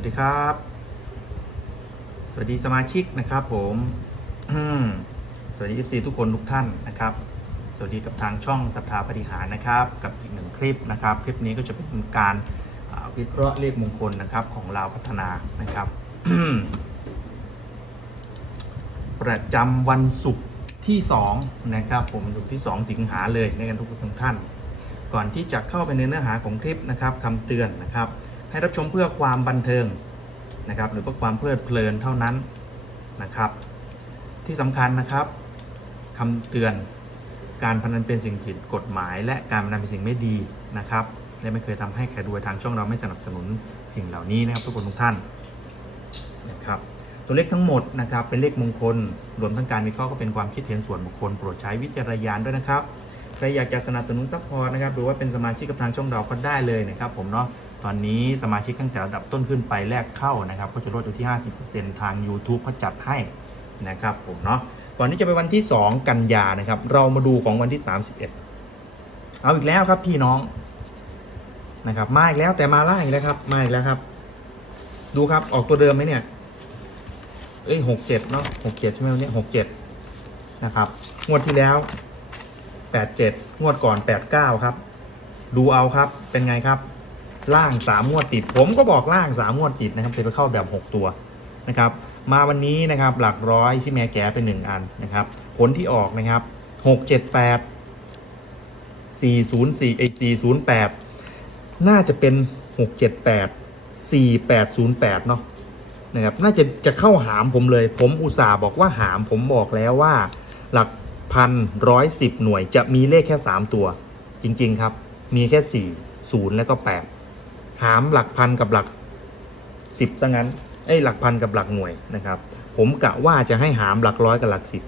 วัสดีครับ สวัสดีสมาชิกนะครับผมสวัสดี FC ทุกคนทุกท่านนะครับ สวัสดีกับทางช่องศรัทธาปฏิหารนะครับ กับอีกหนึ่งคลิปนะครับ คลิปนี้ก็จะเป็นการวิเคราะห์เลขมงคลนะครับของลาวพัฒนานะครับประจำวันศุกร์ที่2นะครับผมศุกร์ที่ 2 สิงหาเลยในกันทุกทุกท่าน ก่อนที่จะเข้าไปในเนื้อหาของคลิปนะครับคำเตือนนะครับ ให้รับชมเพื่อความบันเทิงนะครับหรือเพื่อความเพลิดเพลินเท่านั้นนะครับ ที่สำคัญนะครับคำเตือนการพนันเป็นสิ่งผิดกฎหมาย และการพนันเป็นสิ่งไม่ดีนะครับและไม่เคยทำให้ใครรวยทางช่องเราไม่สนับสนุนสิ่งเหล่านี้นะครับทุกคนทุกท่านนะครับตัวเลขทั้งหมดนะครับเป็นเลขมงคลรวมทั้งการวิเคราะห์ก็เป็นความคิดเห็นส่วนบุคคลโปรดใช้วิจารณญาณด้วยนะครับใครอยากจะสนับสนุนซัพพอร์ตนะครับหรือว่าเป็นสมาชิกกับทางช่องเราก็ได้เลยนะครับผมเนาะ ตอนนี้สมาชิกตั้งแต่ระดับต้นขึ้นไปแรกเข้านะครับก็จะลดอยู่ที่ 50%ทาง YouTube เขาจัดให้นะครับผมเนาะก่อนที่จะไปวันที่ 2 กันยานะครับ เรามาดูของวันที่ 31 เอาอีกแล้วครับพี่น้องนะครับมาอีกแล้วแต่มาล่าอีกแล้วครับมาอีกแล้วครับ ดูครับออกตัวเดิมไหมเนี่ยเอ้ยหกเจ็ดเนาะหกเจ็ดใช่ไหมวันนี้หกเจ็ดนะครับงวดที่แล้ว87งวดก่อน89ครับ ดูเอาครับเป็นไงครับ ล่าง3งวดติด ผมก็บอกล่าง3งวดติดนะครับไปเข้าแบบ 6 ตัวนะครับมาวันนี้นะครับหลักร้อยชิแมแกเป็น 1 อันนะครับผลที่ออกนะครับ 678 404ไอ408 น่าจะเป็น 678 4808เนาะนะครับน่าจะจะเข้าหามผมเลย ผมอุตส่าห์บอกว่าหามผมบอกแล้วว่า หลักพันร้อยสิบหน่วยจะมีเลขแค่ 3 ตัว จริง ๆ ครับ มีแค่ 4 0 แล้วก็ 8 หามหลักพันกับหลัก10ซะงั้นไอ้หลักพันกับหลักหน่วยนะครับ ผมกะว่าจะให้หามหลักร้อยกับหลักสิบ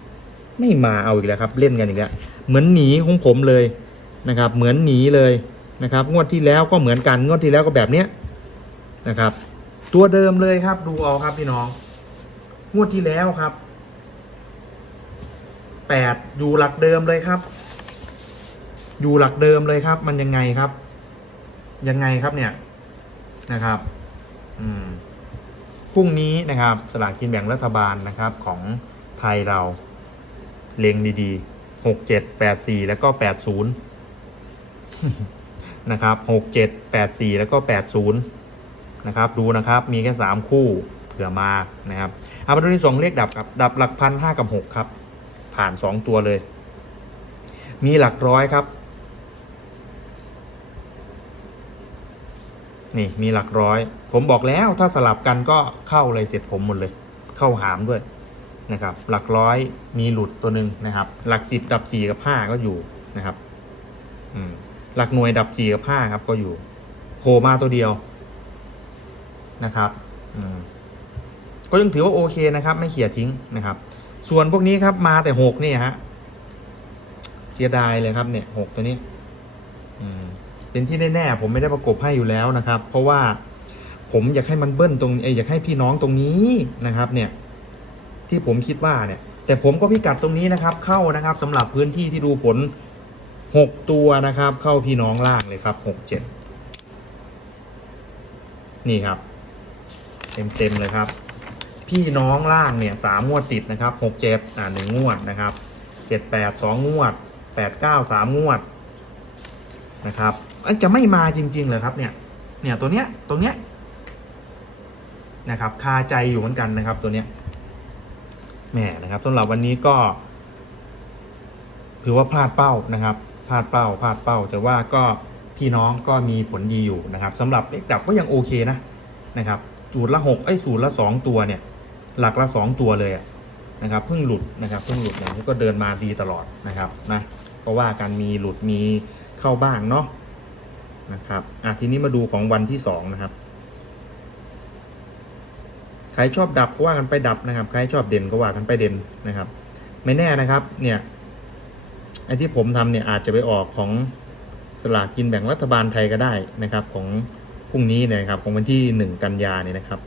ไม่มาเอาอีกแล้วครับ เล่นกันอีกแล้วเหมือนหนีของผมเลยนะครับ เหมือนหนีเลยนะครับ งวดที่แล้วก็เหมือนกันงวดที่แล้วก็แบบเนี้ยนะครับ ตัวเดิมเลยครับ ดูเอาครับพี่น้อง งวดที่แล้วครับแปดอยู่หลักเดิมเลยครับ อยู่หลักเดิมเลยครับ มันยังไงครับ ยังไงครับเนี่ย นะครับอืมพรุ่งนี้นะครับสลากกินแบ่งรัฐบาลนะครับของไทยเราเลงดีๆหกเจ็ดแปดสี่แล้วก็แปดศูนย์นะครับหกเจ็ดแปดสี่แล้วก็แปดศูนย์นะครับ ดูนะครับมีแค่สามคู่เผื่อมานะครับเอามาดูในสองเลขดับครับดับหลักพันห้ากับหกครับ ผ่าน2ตัวเลย มีหลักร้อยครับ นี่มีหลักร้อย ผมบอกแล้วถ้าสลับกันก็เข้าเลยเสร็จผมหมดเลย เข้าหามด้วยนะครับ หลักร้อยมีหลุดตัวหนึ่งนะครับ หลักสิบดับสี่กับห้าก็อยู่นะครับอืมหลักหน่วยดับสี่กับห้าครับก็อยู่โผล่มาตัวเดียวนะครับอืมก็ยังถือว่าโอเคนะครับ ไม่เขี่ยทิ้งนะครับ ส่วนพวกนี้ครับมาแต่หกนี่ฮะเสียดายเลยครับเนี่ยหกตัวนี้ อืม เป็นที่แน่ๆผมไม่ได้ประกบให้อยู่แล้วนะครับ เพราะว่าผมอยากให้มันเบิ้ลตรงเอยอยากให้พี่น้องตรงนี้นะครับ เนี่ย ที่ผมคิดว่าเนี่ย แต่ผมก็พิกัดตรงนี้นะครับ เข้านะครับสำหรับพื้นที่ที่ดูผลหกตัวนะครับ เข้าพี่น้องล่างเลยครับหกเจ็ดนี่ครับ เต็มๆเลยครับ พี่น้องล่างเนี่ยสามงวดติดนะครับหกเจ็ดอ่าหนึ่งงวดนะครับเจ็ดแปดสองงวดแปดเก้าสามงวดนะครับ จะไม่มาจริงๆเลยครับ เนี่ย เนี่ยตัวเนี้ยตรงเนี้ยนะครับ คาใจอยู่เหมือนกันนะครับ ตัวเนี้ยแหมนะครับสำหรับวันนี้ก็ถือว่าพลาดเป้านะครับพลาดเป้าพลาดเป้า แต่ว่าก็พี่น้องก็มีผลดีอยู่นะครับสำหรับเลขดับก็ยังโอเคนะนะครับสูตรละหกไอ้สูตรละสองตัวเนี่ย หลักละสองตัวเลยนะครับเพิ่งหลุดนะครับเพิ่งหลุดอย่างนี้ก็เดินมาดีตลอดนะครับนะเพราะว่าการมีหลุดมีเข้าบ้างเนาะ นะครับอะทีนี้มาดูของวันที่สองนะครับ ใครชอบดับก็ว่ากันไปดับนะครับ ใครชอบเด่นก็ว่ากันไปเด่นนะครับ ไม่แน่นะครับเนี่ยไอ้ที่ผมทำเนี่ยอาจจะไปออกของสลากกินแบ่งรัฐบาลไทยก็ได้นะครับ ของพรุ่งนี้นะครับ ของวันที่หนึ่งกันยาเนี่ยนะครับ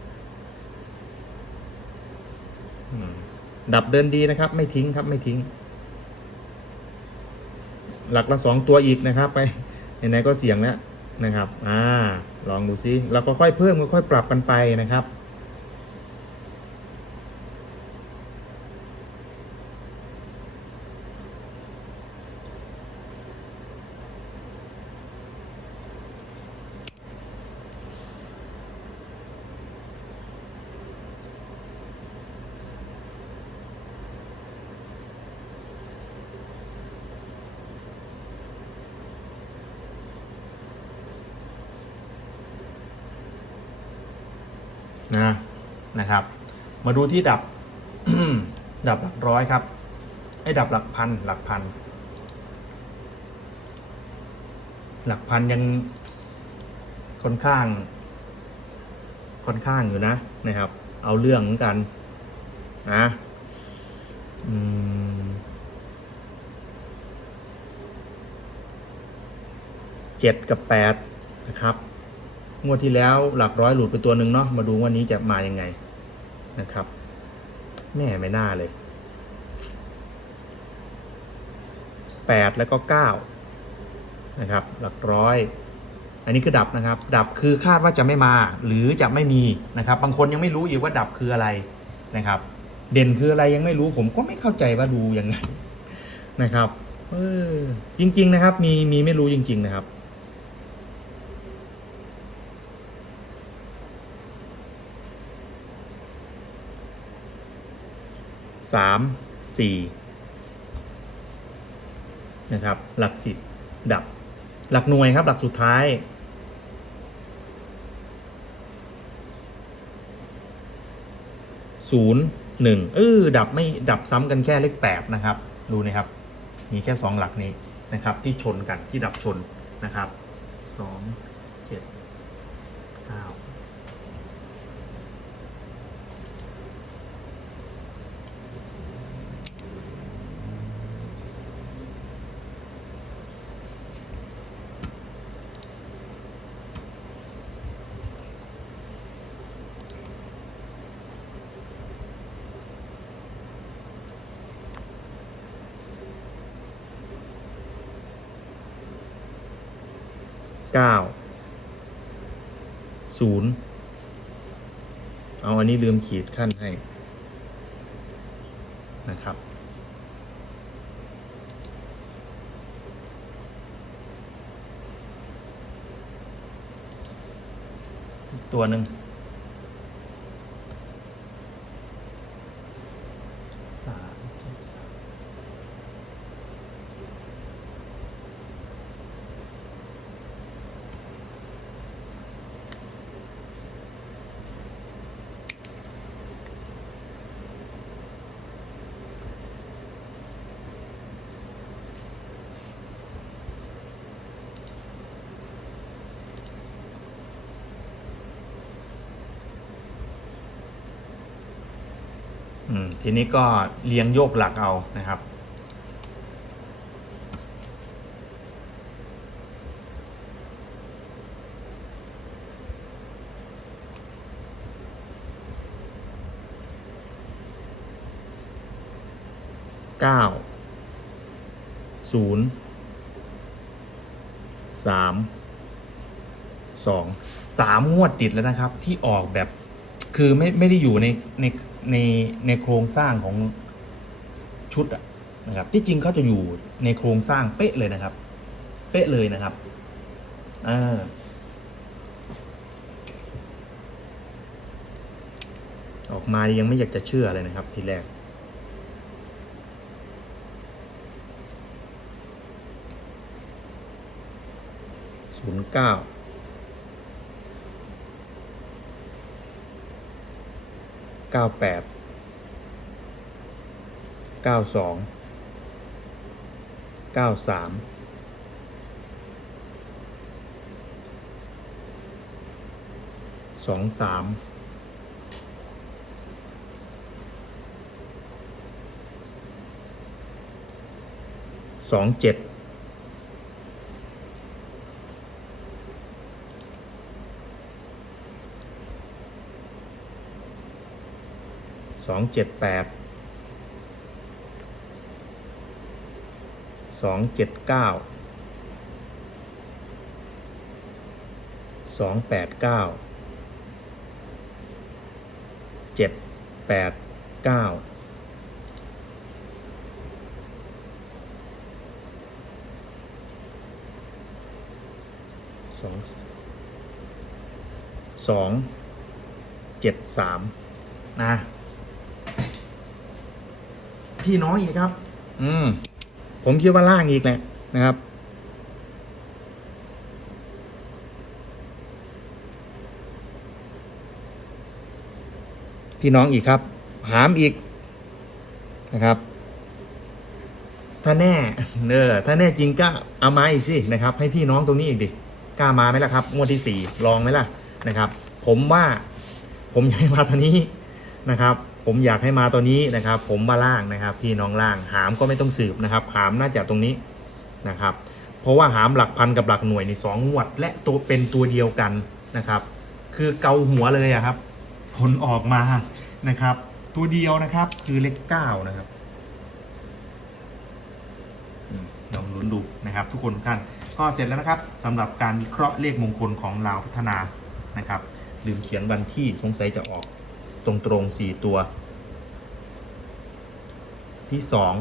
ดับเดินดีนะครับ ไม่ทิ้งครับไม่ทิ้ง หลักละสองตัวอีกนะครับ ไปไหนๆก็เสี่ยงแล้ว นะครับ อ่า ลองดูซิเราก็ค่อยเพิ่มค่อยๆปรับกันไปนะครับ นะนะครับ มาดูที่ดับ ดับหลักร้อยครับให้ดับหลักพันหลักพัน หลักพันยังค่อนข้าง ค่อนข้างอยู่นะนะครับ เอาเรื่องเหมือนกันนะอืมเจ็ดกับแปดนะครับ งวดที่แล้วหลักร้อยหลุดไปตัวหนึ่งเนาะมาดูวันนี้จะมายังไงนะครับแม่ไม่น่าเลยแปดแล้วก็เก้านะครับ หลักร้อย อันนี้คือดับนะครับ ดับคือคาดว่าจะไม่มา หรือจะไม่มีนะครับ บางคนยังไม่รู้อีกว่าดับคืออะไรนะครับ เด่นคืออะไรยังไม่รู้ผมก็ไม่เข้าใจว่าดูยังไงนะครับเออจริง ๆ นะครับ มีมีไม่รู้จริง ๆ นะครับ สามสี่นะครับ หลักสิบดับ หลักหน่วยครับ หลักสุดท้าย ศูนย์หนึ่งเออดับไม่ดับซ้ำกันแค่เลขแปดนะครับ ดูนะครับ มีแค่สองหลักนี้นะครับ ที่ชนกันที่ดับชนนะครับสองเจ็ดเก้า เก้าศูนย์เอาอันนี้ลืมขีดขั้นให้นะครับ ตัวหนึ่งสามเจ็ดสาม อืม ทีนี้ก็เรียงโยกหลักเอานะครับ เก้าศูนย์สามสองสามงวดติดแล้วนะครับที่ออกแบบ คือไม่ไม่ได้อยู่ในในในในโครงสร้างของชุดอะนะครับ ที่จริงเขาจะอยู่ในโครงสร้างเป๊ะเลยนะครับ เป๊ะเลยนะครับเออออกมายังไม่อยากจะเชื่อเลยนะครับ ทีแรก ศูนย์เก้า เก้าแปดเก้าสองเก้าสามสองสามสองเจ็ด สองเจ็ดแปดสองเจ็ดเก้าสองแปดเก้าเจ็ดแปดเก้าสองสองเจ็ดสามนะ พี่น้องอีกครับ อืม ผมคิดว่าล่างอีกแหละนะครับ พี่น้องอีกครับ หามอีกนะครับ ถ้าแน่เออถ้าแน่จริงก็เอามาอีกสินะครับ ให้พี่น้องตรงนี้อีกดิกล้ามาไหมล่ะครับงวดที่สี่ลองไหมล่ะนะครับ ผมว่า ผมอยากให้มาตัวนี้นะครับ ผมอยากให้มาตัวนี้นะครับ ผมมาล่างนะครับพี่น้องล่างหามก็ไม่ต้องสืบนะครับหามน่าจะตรงนี้นะครับ เพราะว่าหามหลักพันกับหลักหน่วยในสองงวด และตัวเป็นตัวเดียวกันนะครับ คือเกาหัวเลยอะครับ ผลออกมานะครับ ตัวเดียวนะครับคือเลขเก้านะครับลองลุ้นดูนะครับ ทุกคนทุกท่านก็เสร็จแล้วนะครับสำหรับการวิเคราะห์เลขมงคลของลาวพัฒนานะครับลืมเขียนวันที่สงสัยจะออก ตรงๆสี่ตัว ที่สอง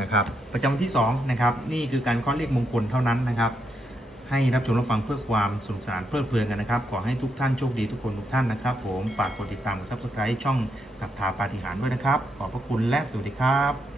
นะครับ ประจำวันที่สองนะครับ นี่คือการเคาะเลขมงคลเท่านั้นนะครับ ให้รับชมรับฟังเพื่อความสนุกสนานเพลิดเพลินกันนะครับ ขอให้ทุกท่านโชคดีทุกคนทุกท่านนะครับ ผมฝากกดติดตามกด subscribe ช่องศรัทธาปาฏิหาริย์ด้วยนะครับ ขอบพระคุณและสวัสดีครับ